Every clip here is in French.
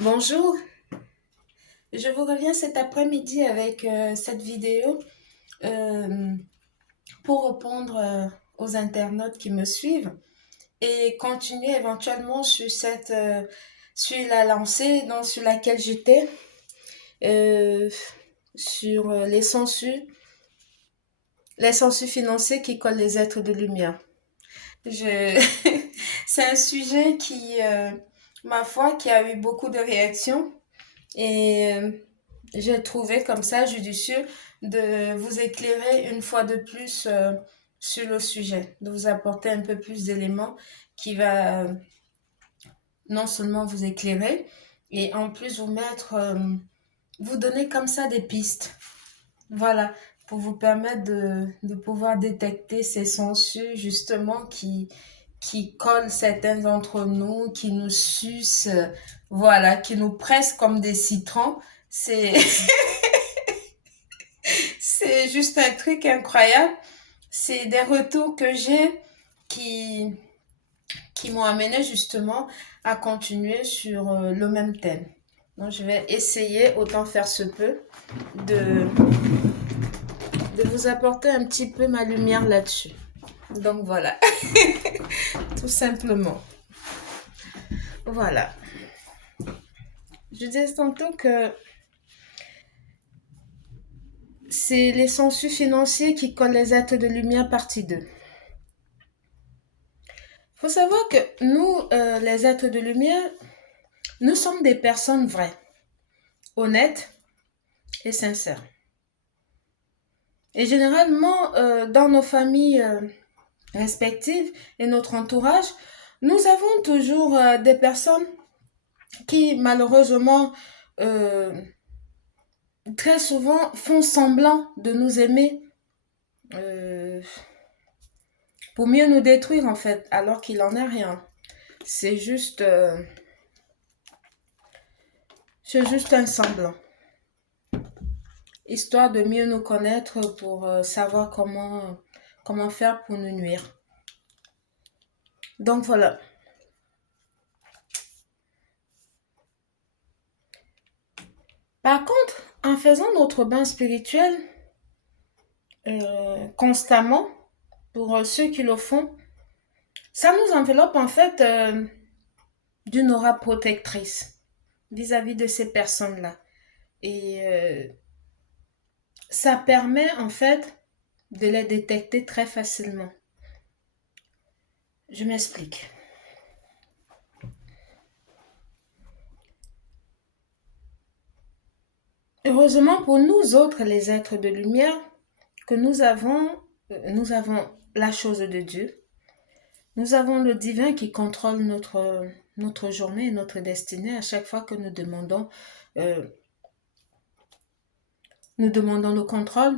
Bonjour, je vous reviens cet après-midi avec cette vidéo euh, pour répondre aux internautes qui me suivent et continuer éventuellement sur la lancée sur laquelle j'étais, euh, sur les censures financiers qui collent les êtres de lumière. Je... C'est un sujet ma foi, qui a eu beaucoup de réactions et j'ai trouvé comme ça judicieux de vous éclairer une fois de plus sur le sujet, de vous apporter un peu plus d'éléments qui va non seulement vous éclairer, et en plus vous donner comme ça des pistes. Voilà, pour vous permettre de pouvoir détecter ces censures justement qui collent certains d'entre nous, qui nous sucent, voilà, qui nous pressent comme des citrons. C'est C'est juste un truc incroyable. C'est des retours que j'ai qui, qui m'ont amené justement à continuer sur le même thème. Donc, je vais essayer, autant faire se peut, de, de vous apporter un petit peu ma lumière là-dessus. Donc, voilà, tout simplement. Voilà. Je disais tantôt que c'est les censures financiers qui collent les êtres de lumière partie 2. Il faut savoir que nous, les êtres de lumière, nous sommes des personnes vraies, honnêtes et sincères. Et généralement, dans nos familles respectives et notre entourage, nous avons toujours des personnes qui, malheureusement, euh, très souvent font semblant de nous aimer euh, pour mieux nous détruire, en fait, alors qu'il en est rien. C'est juste, euh, c'est juste un semblant. Histoire de mieux nous connaître pour savoir comment faire pour nous nuire. Donc voilà. Par contre, en faisant notre bain spirituel constamment, pour ceux qui le font, ça nous enveloppe en fait d'une aura protectrice vis-à-vis de ces personnes-là. Et ça permet en fait de les détecter très facilement. Je m'explique. Heureusement pour nous autres, les êtres de lumière, que nous avons la chose de Dieu. Nous avons le divin qui contrôle notre journée et notre destinée à chaque fois que nous demandons le contrôle,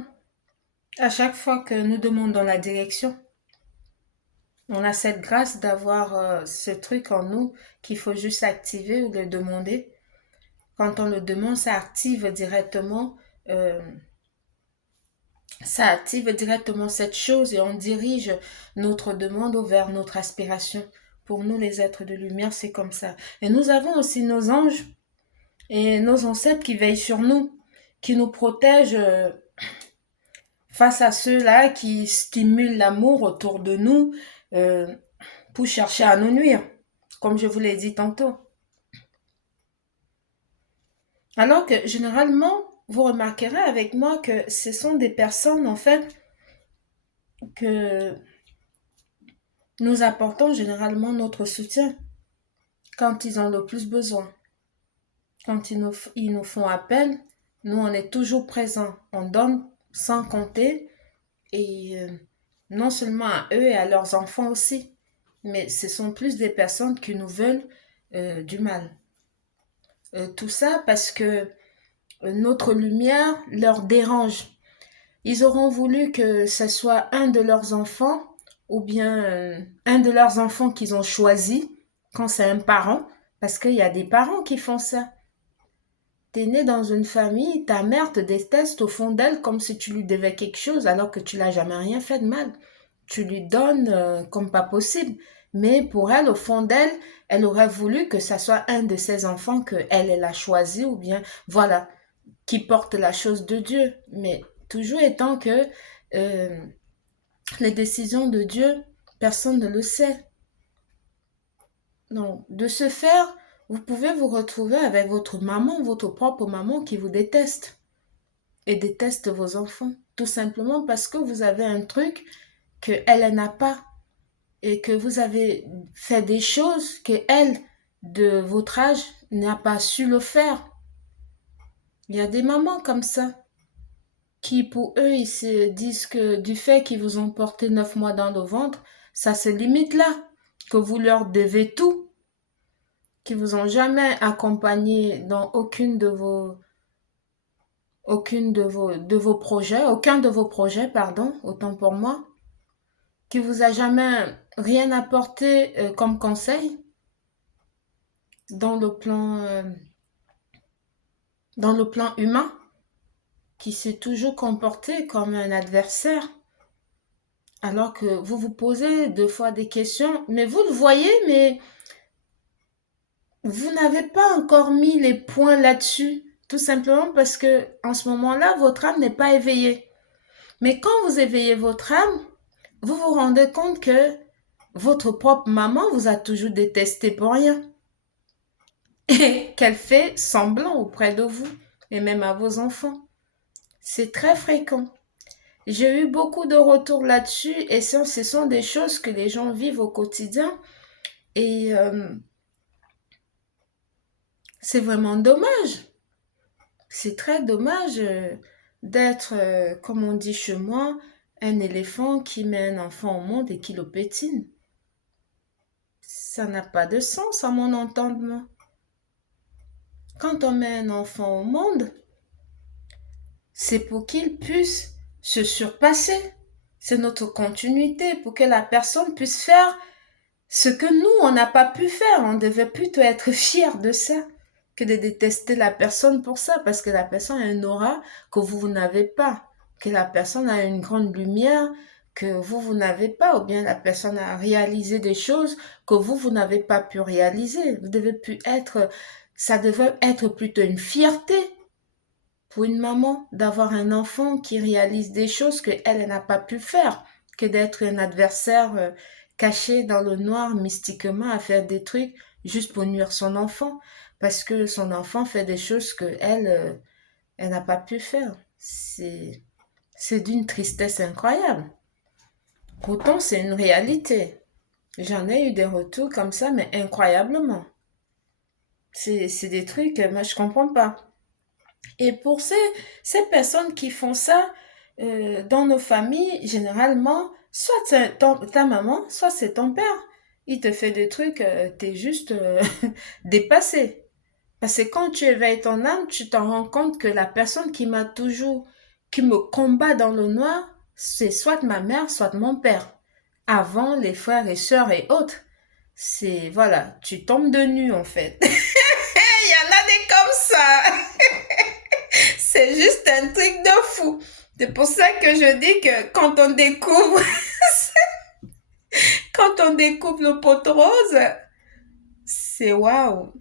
à chaque fois que nous demandons la direction. On a cette grâce d'avoir ce truc en nous qu'il faut juste activer ou le demander. Quand on le demande, euh, ça active directement cette chose et on dirige notre demande vers notre aspiration. Pour nous, les êtres de lumière, c'est comme ça. Et nous avons aussi nos anges et nos ancêtres qui veillent sur nous, qui nous protègent face à ceux-là qui stimulent l'amour autour de nous euh, pour chercher à nous nuire, comme je vous l'ai dit tantôt. Alors que généralement, vous remarquerez avec moi que ce sont des personnes, en fait, que nous apportons généralement notre soutien quand ils ont le plus besoin. Quand ils nous font appel, nous, on est toujours présents. On donne sans compter et non seulement à eux et à leurs enfants aussi, mais ce sont plus des personnes qui nous veulent du mal. Tout ça parce que notre lumière leur dérange. Ils auront voulu que ce soit un de leurs enfants ou bien un de leurs enfants qu'ils ont choisi quand c'est un parent, parce qu'il y a des parents qui font ça. T'es né dans une famille, ta mère te déteste au fond d'elle comme si tu lui devais quelque chose alors que tu l'as jamais rien fait de mal. Tu lui donnes comme pas possible. Mais pour elle, au fond d'elle, elle aurait voulu que ça soit un de ses enfants que elle a choisi ou bien, voilà, qui porte la chose de Dieu. Mais toujours étant que euh, les décisions de Dieu, personne ne le sait. Donc, de ce faire, vous pouvez vous retrouver avec votre maman, votre propre maman qui vous déteste et déteste vos enfants. Tout simplement parce que vous avez un truc que elle n'a pas et que vous avez fait des choses que elle, de votre âge, n'a pas su le faire. Il y a des mamans comme ça qui, pour eux, ils se disent que du fait qu'ils vous ont porté 9 mois dans le ventre, ça se limite là, que vous leur devez tout, qui vous ont jamais accompagné dans aucun de vos projets, pardon, autant pour moi, qui vous a jamais rien apporté comme conseil dans le plan humain, qui s'est toujours comporté comme un adversaire, alors que vous vous posez deux fois des questions, mais vous le voyez, mais vous n'avez pas encore mis les points là-dessus, tout simplement parce que en ce moment-là, votre âme n'est pas éveillée. Mais quand vous éveillez votre âme, vous vous rendez compte que votre propre maman vous a toujours détesté pour rien et qu'elle fait semblant auprès de vous et même à vos enfants. C'est très fréquent. J'ai eu beaucoup de retours là-dessus et ce sont des choses que les gens vivent au quotidien et c'est vraiment dommage. C'est très dommage d'être, comme on dit chez moi, un éléphant qui met un enfant au monde et qui le pétine. Ça n'a pas de sens à mon entendement. Quand on met un enfant au monde, c'est pour qu'il puisse se surpasser. C'est notre continuité pour que la personne puisse faire ce que nous, on n'a pas pu faire. On devait plutôt être fiers de ça que de détester la personne pour ça, parce que la personne a une aura que vous n'avez pas, que la personne a une grande lumière que vous n'avez pas, ou bien la personne a réalisé des choses que vous n'avez pas pu réaliser. Vous devez plus être, ça devrait être plutôt une fierté pour une maman d'avoir un enfant qui réalise des choses que elle n'a pas pu faire, que d'être un adversaire caché dans le noir mystiquement à faire des trucs juste pour nuire son enfant, parce que son enfant fait des choses que elle n'a pas pu faire. C'est d'une tristesse incroyable. Pourtant, c'est une réalité. J'en ai eu des retours comme ça, mais incroyablement. C'est des trucs, moi, je comprends pas. Et pour ces personnes qui font ça dans nos familles, généralement, soit c'est ta maman, soit c'est ton père. Il te fait des trucs, t'es juste dépassé. Parce que quand tu éveilles ton âme, tu t'en rends compte que la personne qui me combat dans le noir, c'est soit ma mère, soit mon père. Avant, les frères et sœurs et autres. Voilà, tu tombes de nu en fait. Il y en a des comme ça. C'est juste un truc de fou. C'est pour ça que je dis que quand on découvre le pot rose, c'est waouh.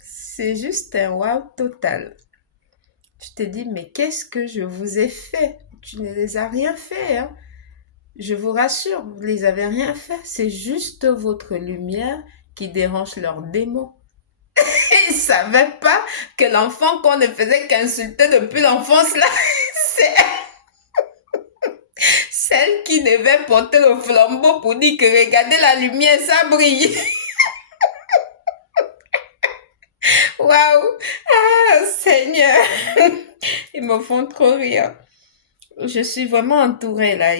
C'est juste un waouh total. Tu te dis, mais qu'est-ce que je vous ai fait? Tu ne les as rien fait, hein? Je vous rassure, vous ne les avez rien fait. C'est juste votre lumière qui dérange leurs démons. Ils ne savaient pas que l'enfant qu'on ne faisait qu'insulter depuis l'enfance, là, c'est celle qui devait porter le flambeau pour dire que regardez la lumière, ça brille. Waouh! Ah, Seigneur! Ils me font trop rire. Je suis vraiment entourée là.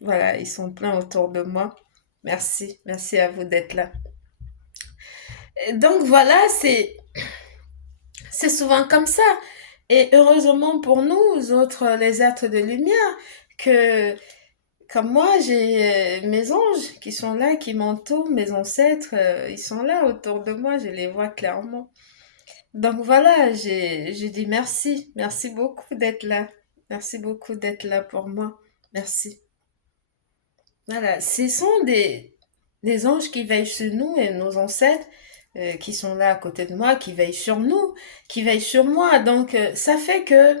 Voilà, ils sont pleins autour de moi. Merci, merci à vous d'être là. Et donc voilà, c'est souvent comme ça. Et heureusement pour nous autres, les êtres de lumière, que comme moi, j'ai mes anges qui sont là, qui m'entourent, mes ancêtres, ils sont là autour de moi, je les vois clairement. Donc voilà, j'ai dit merci, merci beaucoup d'être là. Merci beaucoup d'être là pour moi. Merci. Voilà, ce sont des anges qui veillent sur nous et nos ancêtres qui sont là à côté de moi, qui veillent sur nous, qui veillent sur moi. Donc, ça fait que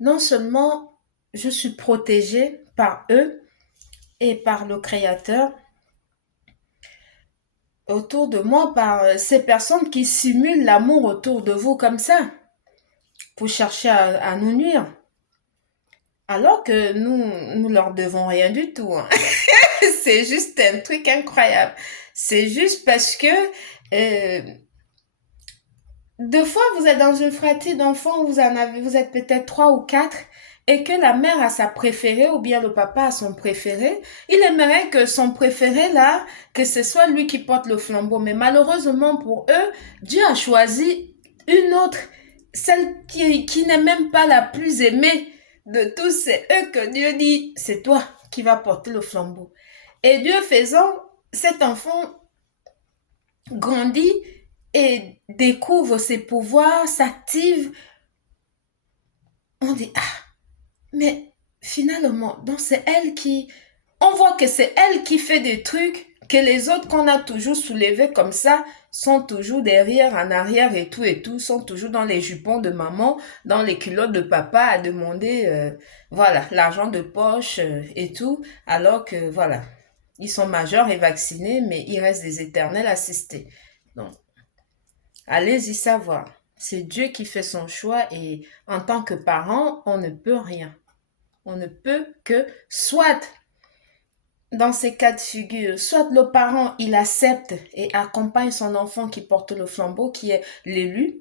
non seulement je suis protégée par eux et par le Créateur autour de moi, par ces personnes qui simulent l'amour autour de vous comme ça, pour chercher à nous nuire. Alors que nous leur devons rien du tout, hein. C'est juste un truc incroyable. C'est juste parce que euh, deux fois vous êtes dans une fratrie d'enfants où vous êtes peut-être trois ou quatre et que la mère a sa préférée ou bien le papa a son préféré. Il aimerait que son préféré là, que ce soit lui qui porte le flambeau. Mais malheureusement pour eux, Dieu a choisi une autre, celle qui n'est même pas la plus aimée de tous. C'est eux que Dieu dit, c'est toi qui vas porter le flambeau. Et Dieu faisant, cet enfant grandit et découvre ses pouvoirs, s'active. On dit, ah, mais finalement, donc c'est elle qui... On voit que c'est elle qui fait des trucs que les autres qu'on a toujours soulevés comme ça sont toujours derrière, en arrière et tout, sont toujours dans les jupons de maman, dans les culottes de papa à demander, voilà, l'argent de poche et tout, alors que, voilà, ils sont majeurs et vaccinés, mais ils restent des éternels assistés. Donc, allez-y savoir. C'est Dieu qui fait son choix et en tant que parent, on ne peut rien. On ne peut que soit dans ces cas de figure, soit le parent, il accepte et accompagne son enfant qui porte le flambeau, qui est l'élu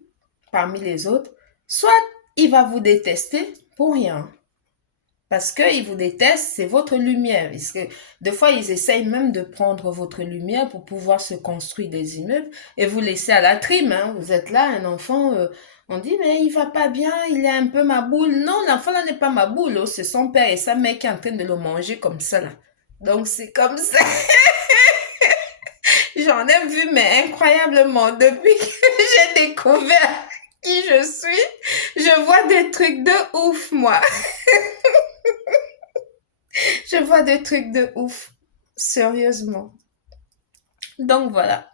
parmi les autres, soit il va vous détester pour rien. Parce qu'ils vous détestent, c'est votre lumière. Parce que des fois, ils essayent même de prendre votre lumière pour pouvoir se construire des immeubles et vous laisser à la trime, hein. Vous êtes là, un enfant, on dit, mais il va pas bien, il est un peu ma boule. Non, l'enfant là n'est pas ma boule, oh, c'est son père et sa mère qui est en train de le manger comme ça, là. Donc, c'est comme ça. J'en ai vu, mais incroyablement, depuis que j'ai découvert qui je suis, je vois des trucs de ouf, moi. Je vois des trucs de ouf. Sérieusement. Donc voilà,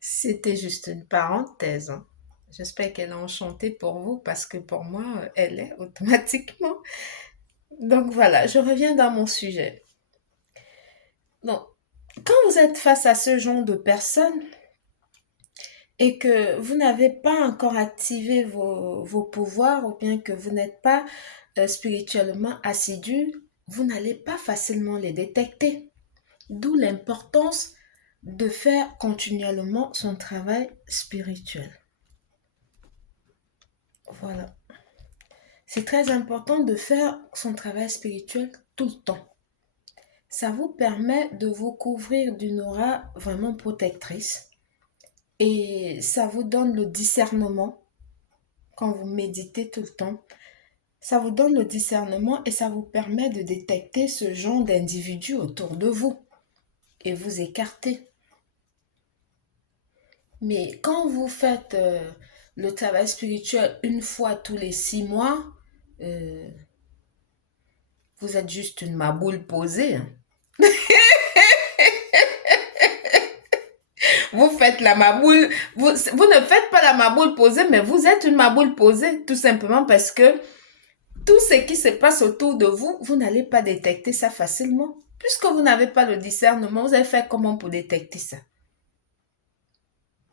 c'était juste une parenthèse, hein. J'espère qu'elle a enchanté pour vous parce que pour moi, elle est automatiquement. Donc voilà, je reviens dans mon sujet. Donc, quand vous êtes face à ce genre de personnes et que vous n'avez pas encore activé vos pouvoirs ou bien que vous n'êtes pas spirituellement assidu, vous n'allez pas facilement les détecter. D'où l'importance de faire continuellement son travail spirituel. Voilà. C'est très important de faire son travail spirituel tout le temps. Ça vous permet de vous couvrir d'une aura vraiment protectrice et ça vous donne le discernement quand vous méditez tout le temps. Ça vous donne le discernement et ça vous permet de détecter ce genre d'individus autour de vous et vous écarter. Mais quand vous faites le travail spirituel une fois tous les 6 mois, euh, vous êtes juste une maboule posée, hein. Vous faites la maboule, vous ne faites pas la maboule posée, mais vous êtes une maboule posée, tout simplement parce que tout ce qui se passe autour de vous, vous n'allez pas détecter ça facilement. Puisque vous n'avez pas le discernement, vous allez faire comment pour détecter ça?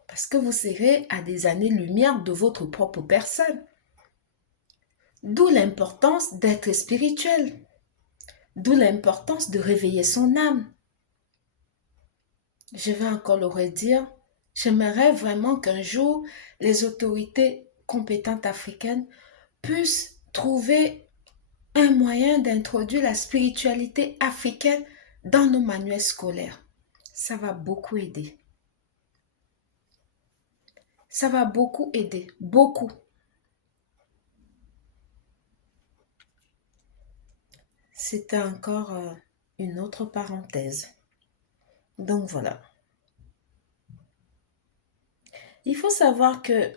Parce que vous serez à des années-lumière de votre propre personne. D'où l'importance d'être spirituel. D'où l'importance de réveiller son âme. Je vais encore le redire. J'aimerais vraiment qu'un jour, les autorités compétentes africaines puissent trouver un moyen d'introduire la spiritualité africaine dans nos manuels scolaires. Ça va beaucoup aider. Ça va beaucoup aider. Beaucoup. C'était encore une autre parenthèse. Donc voilà. Il faut savoir que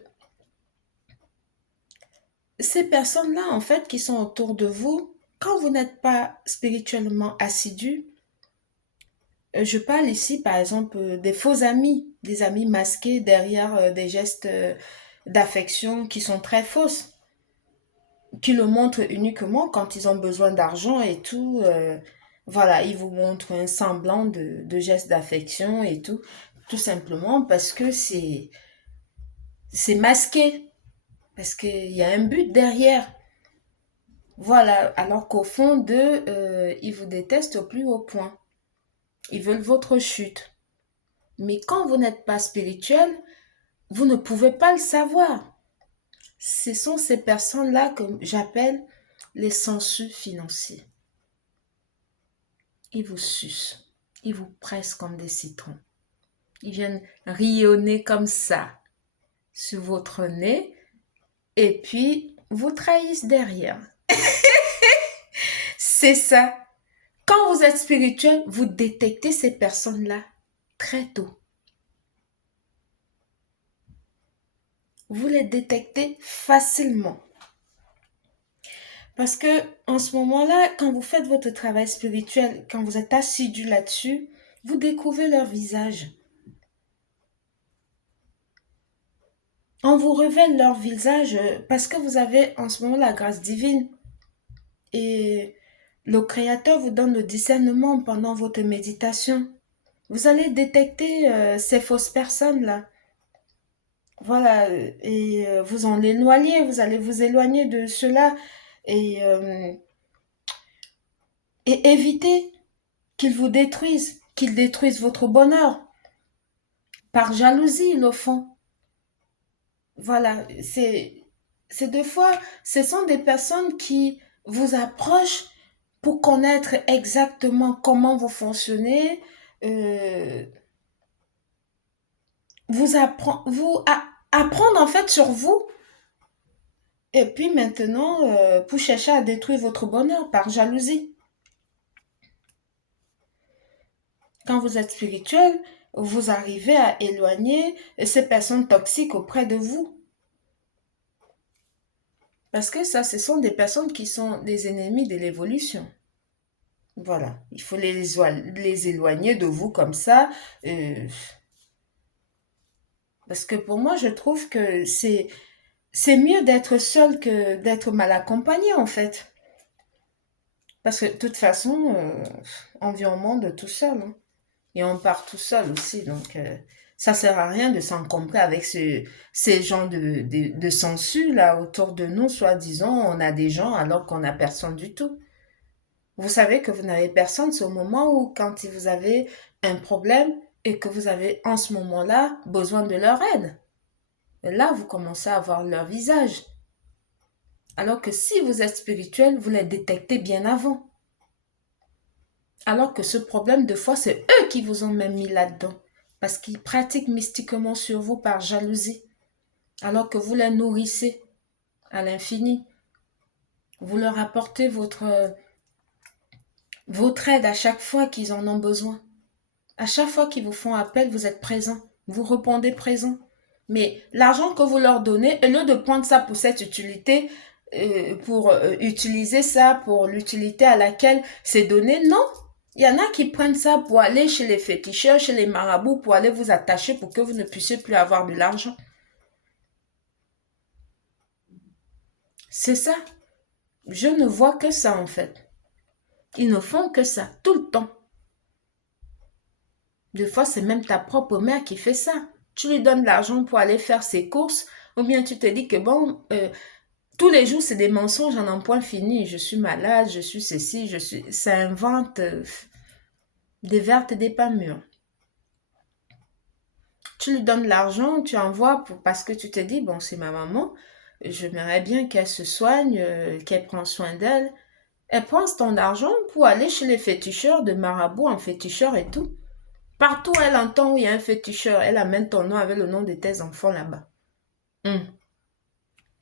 ces personnes-là, en fait, qui sont autour de vous, quand vous n'êtes pas spirituellement assidu, Je parle ici, par exemple, des faux amis, des amis masqués derrière des gestes d'affection qui sont très fausses, qui le montrent uniquement quand ils ont besoin d'argent et tout. Voilà, ils vous montrent un semblant de gestes d'affection et tout simplement parce que c'est masqué, parce qu'il y a un but derrière. Voilà, alors qu'au fond d'eux, ils vous détestent au plus haut point. Ils veulent votre chute. Mais quand vous n'êtes pas spirituel, vous ne pouvez pas le savoir. Ce sont ces personnes-là que j'appelle les sensus financiers. Ils vous sucent, ils vous pressent comme des citrons. Ils viennent rayonner comme ça sur votre nez et puis vous trahissent derrière. C'est ça. Quand vous êtes spirituel, vous détectez ces personnes-là très tôt. Vous les détectez facilement. Parce que en ce moment-là, quand vous faites votre travail spirituel, quand vous êtes assidu là-dessus, vous découvrez leur visage. On vous révèle leur visage parce que vous avez en ce moment la grâce divine. Et le Créateur vous donne le discernement pendant votre méditation. Vous allez détecter ces fausses personnes-là. Voilà, et vous en éloignez, vous allez vous éloigner de cela et, euh, et éviter qu'ils vous détruisent, qu'ils détruisent votre bonheur. Par jalousie, ils le font. Voilà, c'est deux fois, ce sont des personnes qui vous approchent pour connaître exactement comment vous fonctionnez, euh, apprendre en fait sur vous. Et puis maintenant, pour chercher à détruire votre bonheur par jalousie. Quand vous êtes spirituel, vous arrivez à éloigner ces personnes toxiques auprès de vous. Parce que ça, ce sont des personnes qui sont des ennemis de l'évolution. Voilà, il faut les éloigner de vous comme ça. euh, Parce que pour moi, je trouve que c'est mieux d'être seul que d'être mal accompagné, en fait. Parce que de toute façon, on vit au monde tout seul, hein. Et on part tout seul aussi. Donc, ça sert à rien de s'encombrer avec ces gens de sensu là autour de nous, soi-disant, on a des gens alors qu'on n'a personne du tout. Vous savez que vous n'avez personne, c'est au moment où, quand vous avez un problème et que vous avez en ce moment-là besoin de leur aide. Et là, vous commencez à voir leur visage. Alors que si vous êtes spirituel, vous les détectez bien avant. Alors que ce problème, de fois, c'est eux qui vous ont même mis là-dedans. Parce qu'ils pratiquent mystiquement sur vous par jalousie. Alors que vous les nourrissez à l'infini. Vous leur apportez votre aide à chaque fois qu'ils en ont besoin. À chaque fois qu'ils vous font appel, vous êtes présent. Vous répondez présent. Mais l'argent que vous leur donnez, au lieu de prendre ça pour cette utilité, pour utiliser ça pour l'utilité à laquelle c'est donné, non. Il y en a qui prennent ça pour aller chez les féticheurs, chez les marabouts, pour aller vous attacher pour que vous ne puissiez plus avoir de l'argent. C'est ça. Je ne vois que ça en fait. Ils ne font que ça, tout le temps. Des fois, c'est même ta propre mère qui fait ça. Tu lui donnes l'argent pour aller faire ses courses, ou bien tu te dis que bon, tous les jours, c'est des mensonges en un point fini. Je suis malade, je suis ceci, je suis... Ça invente des vertes et des pas mûres. Tu lui donnes l'argent, tu envoies parce que tu te dis, bon, c'est ma maman, j'aimerais bien qu'elle se soigne, qu'elle prenne soin d'elle. Elle prend ton argent pour aller chez les féticheurs de marabout en féticheur et tout. Partout où elle entend où il y a un féticheur, elle amène ton nom avec le nom de tes enfants là-bas. Hum.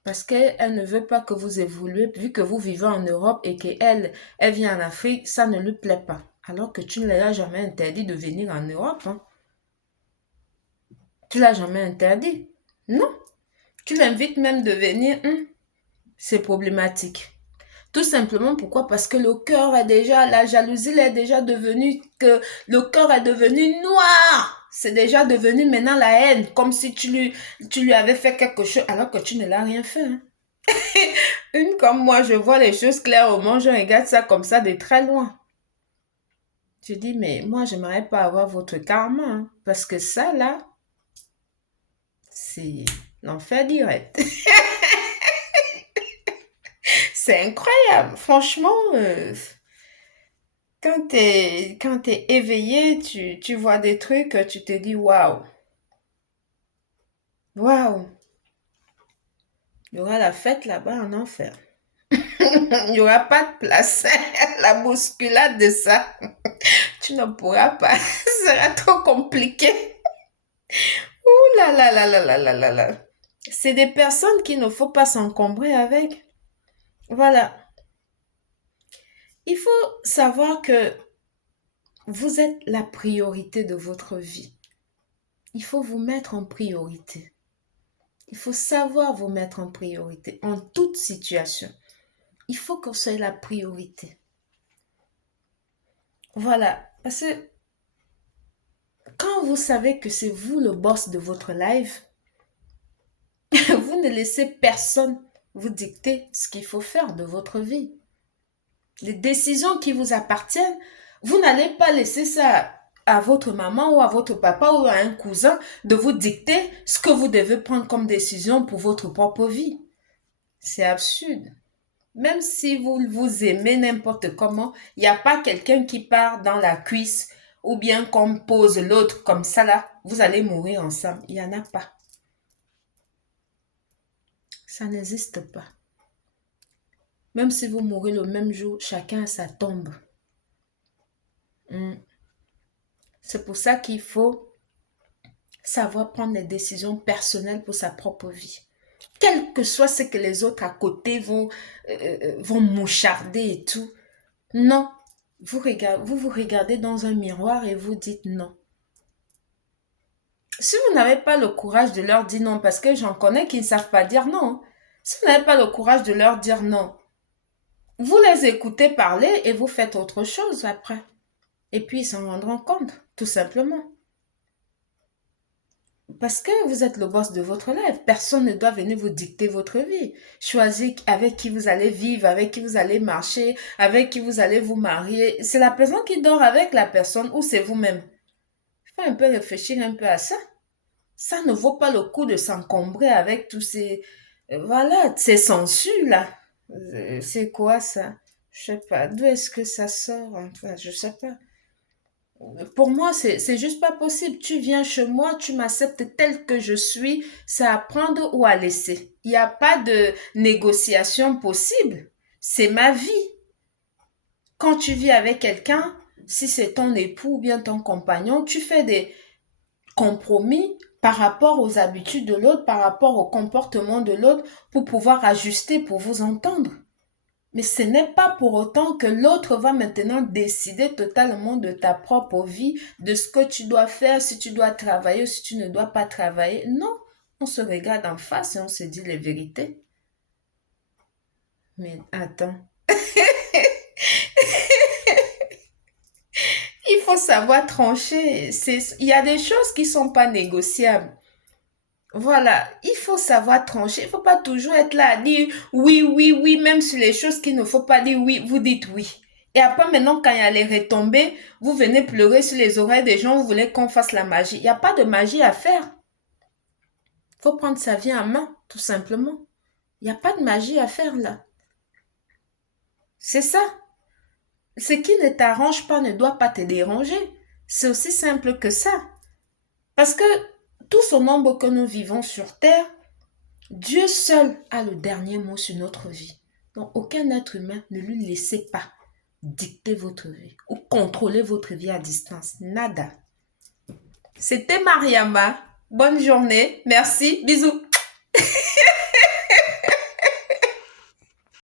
Parce qu'elle ne veut pas que vous évoluez, vu que vous vivez en Europe et qu'elle elle vient en Afrique, ça ne lui plaît pas. Alors que tu ne l'as jamais interdit de venir en Europe, hein. Tu l'as jamais interdit. Non. Tu l'invites même de venir. C'est problématique. Tout simplement, pourquoi? Parce que le cœur est déjà, la jalousie est déjà devenue, que le cœur est devenu noir. C'est déjà devenu maintenant la haine, comme si tu lui avais fait quelque chose alors que tu ne l'as rien fait. Hein. Une comme moi, je vois les choses clairement, je regarde ça comme ça de très loin. Je dis, mais moi, j'aimerais pas avoir votre karma, hein, parce que ça, là, c'est l'enfer direct. C'est incroyable. Franchement, quand t'es éveillé, tu vois des trucs, tu te dis, waouh, waouh, il y aura la fête là-bas en enfer. Il n'y aura pas de place. La bousculade de ça, tu ne pourras pas. Ce sera trop compliqué. Ouh là là là là là là là là. C'est des personnes qu'il ne faut pas s'encombrer avec. Voilà. Il faut savoir que vous êtes la priorité de votre vie. Il faut vous mettre en priorité. Il faut savoir vous mettre en priorité en toute situation. Il faut que ce soit la priorité. Voilà. Parce que quand vous savez que c'est vous le boss de votre life, vous ne laissez personne vous dicter ce qu'il faut faire de votre vie. Les décisions qui vous appartiennent, vous n'allez pas laisser ça à votre maman ou à votre papa ou à un cousin de vous dicter ce que vous devez prendre comme décision pour votre propre vie. C'est absurde. Même si vous vous aimez n'importe comment, il n'y a pas quelqu'un qui part dans la cuisse ou bien qu'on pose l'autre comme ça là, vous allez mourir ensemble. Il n'y en a pas. Ça n'existe pas. Même si vous mourrez le même jour, chacun a sa tombe. C'est pour ça qu'il faut savoir prendre des décisions personnelles pour sa propre vie. Quel que soit ce que les autres à côté vont moucharder et tout. Non. Vous regardez dans un miroir et vous dites non. Si vous n'avez pas le courage de leur dire non, parce que j'en connais qui ne savent pas dire non. Si vous n'avez pas le courage de leur dire non, vous les écoutez parler et vous faites autre chose après. Et puis ils s'en rendront compte, tout simplement. Parce que vous êtes le boss de votre life. Personne ne doit venir vous dicter votre vie. Choisir avec qui vous allez vivre, avec qui vous allez marcher, avec qui vous allez vous marier. C'est la personne qui dort avec la personne ou c'est vous-même. Il faut un peu réfléchir un peu à ça. Ça ne vaut pas le coup de s'encombrer avec tous ces... voilà, ces censures là. C'est quoi ça? Je sais pas. D'où est-ce que ça sort? Enfin, je sais pas. Pour moi, c'est juste pas possible. Tu viens chez moi, tu m'acceptes tel que je suis, c'est à prendre ou à laisser. Il n'y a pas de négociation possible. C'est ma vie. Quand tu vis avec quelqu'un, si c'est ton époux ou bien ton compagnon, tu fais des compromis par rapport aux habitudes de l'autre, par rapport au comportement de l'autre, pour pouvoir ajuster, pour vous entendre. Mais ce n'est pas pour autant que l'autre va maintenant décider totalement de ta propre vie, de ce que tu dois faire, si tu dois travailler ou si tu ne dois pas travailler. Non, on se regarde en face et on se dit les vérités. Mais attends, il faut savoir trancher. Il y a des choses qui ne sont pas négociables. Voilà, il faut savoir trancher. Il ne faut pas toujours être là à dire oui, oui, oui, même sur les choses qu'il ne faut pas dire oui, vous dites oui. Et après, maintenant, quand il y a les retombées, vous venez pleurer sur les oreilles des gens, vous voulez qu'on fasse la magie. Il n'y a pas de magie à faire. Il faut prendre sa vie en main, tout simplement. Il n'y a pas de magie à faire là. C'est ça. Ce qui ne t'arrange pas ne doit pas te déranger. C'est aussi simple que ça. Parce que tout ce nombre que nous vivons sur Terre, Dieu seul a le dernier mot sur notre vie. Donc, aucun être humain ne lui laissez pas dicter votre vie ou contrôler votre vie à distance. Nada. C'était Mariama. Bonne journée. Merci. Bisous.